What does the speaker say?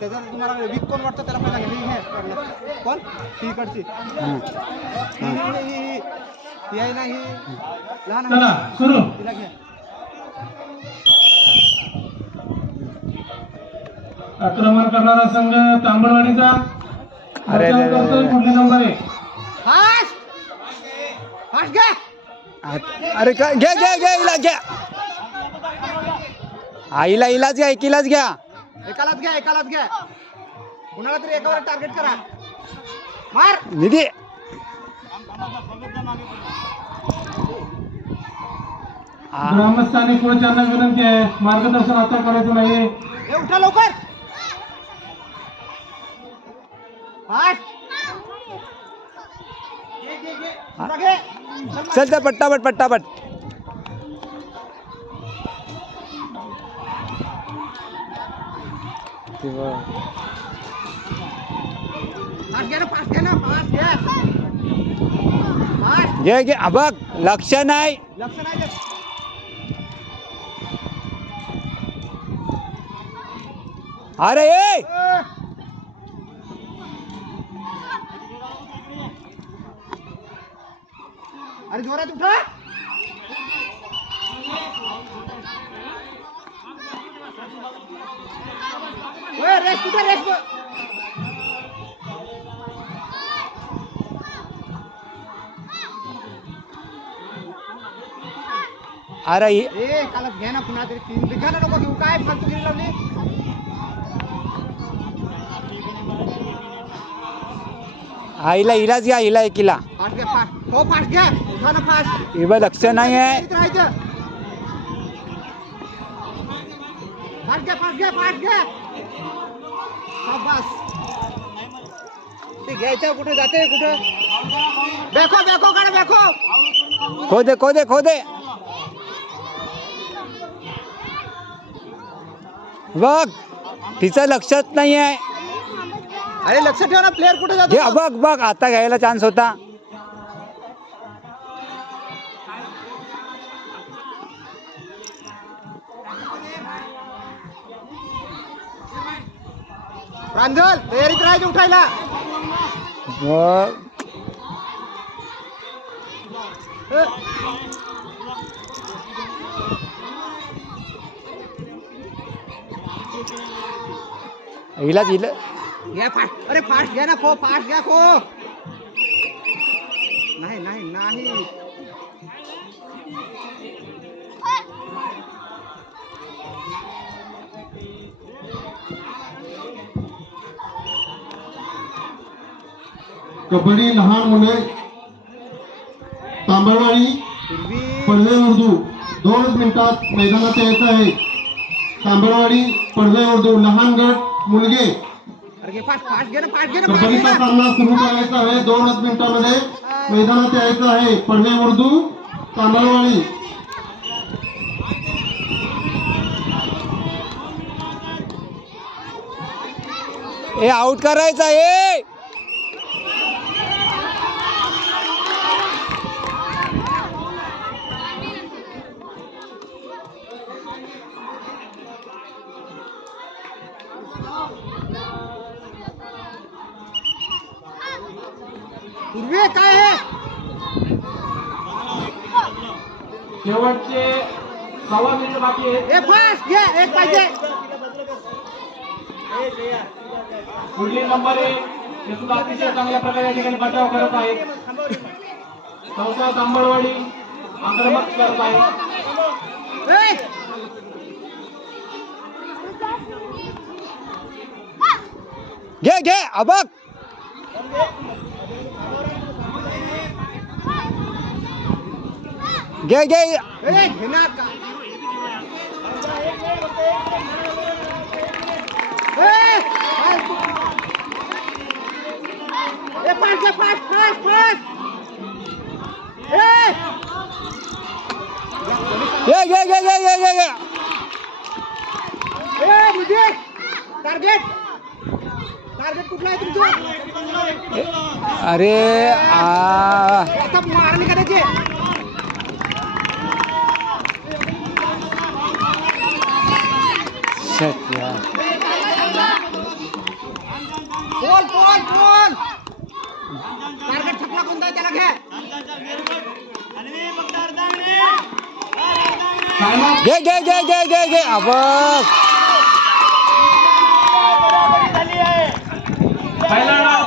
त्याच्यात तुम्हाला वीक कोण वाटतं त्याला पहिला घ्या. ही घे कोण? ही इकडची. हं. आहे ना ही लहान चला आहे सुरू. तिला घ्या. आक्रमण करणारा संघ तांबडवाडीचा अरे. पुढील नंबर आत- अरे काय? घ्या घ्या घ्या हिला घ्या. आईला इलाज घ्या एकीलाच घ्या. एकालाच घ्या एकालाच घ्या. कुणाला तरी एकावर टार्गेट करा. मार. निधी. आ- ग्रामस्थ आणि कोचांना विनंती आहे. मार्गदर्शन आता करायचं नाही ए उठा लवकर. फास्ट. घे घे घे पुढं घे चल, चल त्या पट्टापट पट्टापट ते बघ. फास्ट घ्या ना फास्ट घ्या ना फास्ट घ्या फास्ट घे घे. बघ लक्ष नाही. अरे ए! अरे जोरात उठा. रेस कुठे रेस अरे ए कालच घ्या ना पुन्हा तरी तीन. घ्या ना नको घेऊ काय फालतू गिरी लावली? आईला इलाज घ्या हिला एकीला. फास्ट घ्या फास्ट. हो फास्ट घ्या. उठा ना फास्ट. हे बघ लक्ष नाही आहे. राहायचं. फास्ट घ्या फास्ट घ्या फास्ट घ्या. ते घ्यायचं कुठे जाते कुठं? बेको बेको काढ बेको खो दे खो दे खो दे बघ तिचं लक्षच नाही आहे अरे लक्ष ठेव ना प्लेअर कुठे जातो? बघ बघ आता घ्यायला चान्स होता. प्रांजल तयारीत राहायचं उठायला बघ. ए, इलाज इला घ्या फास्ट अरे फास्ट घ्या ना खो फास्ट घ्या खो नाही नाही नाही कबड्डी लहान मुले तांबळवाडी पूर्वी पडवे उर्दू दोन मिनिटात मैदानात यायचं आहे. तांबळवाडी पडवे उर्दू लहान गट मुलगे. कबड्डीचा सामना सुरू करायचा आहे. दोनच मिनिटामध्ये मैदानात यायचं आहे. पडवे उर्दू तांबळवाडी ए आउट करायचं आहे. पूर्वी काय आहे शेवटचे सव्वा मिनिट बाकी आहे ए फास्ट घे एक पाहिजे. पुढील नंबर एक हे सुद्धा अतिशय चांगल्या प्रकारे या ठिकाणी बचाव करत आहे चौथा तांबडवाडी आक्रमक करत आहे घे घे अबक घे घे. ए घे घे घे घे घे घे टार्गेट टार्गेट कुठला आहे तुमचं? अरे आ. आता मारणी करायची. Shit ya. बोल बोल बोल. टार्गेट छपला कोणता आहे त्याला घ्या घे घे घे घे घे घे. आवाज पहिला